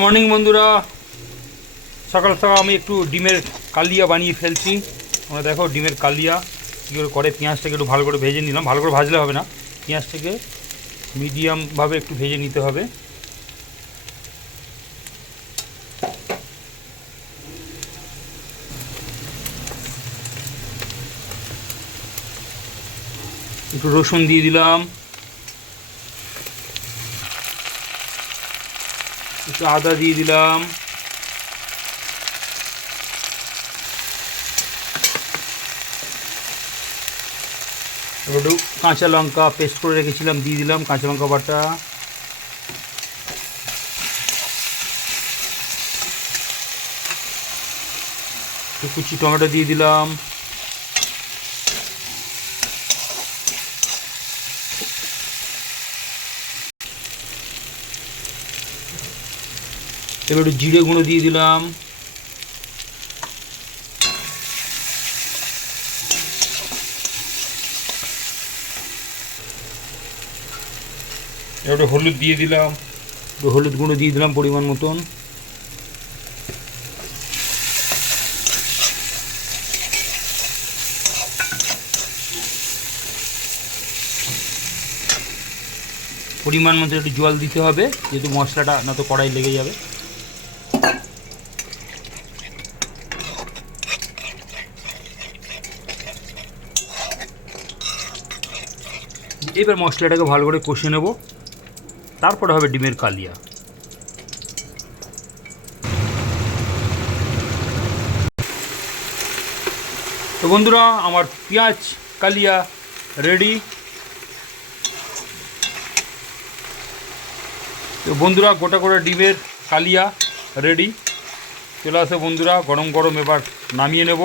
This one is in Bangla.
মর্নিং বন্ধুরা, সকাল সকাল আমি একটু ডিমের কালিয়া বানিয়ে ফেলছি। তোমরা দেখো ডিমের কালিয়া কী করে করে। পেঁয়াজটাকে একটু ভালো করে ভেজে নিলাম, ভালো করে ভাজলে হবে না, পেঁয়াজটাকে মিডিয়ামভাবে একটু ভেজে নিতে হবে। একটু রসুন দিয়ে দিলাম, একটু আদা দিয়ে দিলাম, একটু কাঁচা লঙ্কা পেস্ট করে রেখেছিলাম দিয়ে দিলাম, কাঁচা লঙ্কা বাটা, একটু কুচি টমেটো দিয়ে দিলাম, এবার একটু জিরে গুঁড়ো দিয়ে দিলাম, এবার হলুদ দিয়ে দিলাম, হলুদ গুঁড়ো দিয়ে দিলাম পরিমাণ মতন। পরিমাণ মতো একটু জল দিতে হবে, যেহেতু মশলাটা না তো কড়াই লেগে যাবে। এবার মশলাটাকে ভালো করে কষে নেব, তারপরে হবে ডিমের কালিয়া। তো বন্ধুরা, আমার পেঁয়াজ কালিয়া রেডি। তো বন্ধুরা, গোটা করে ডিমের কালিয়া রেডি। চলে আসে বন্ধুরা, গরম গরম এবার নামিয়ে নেব।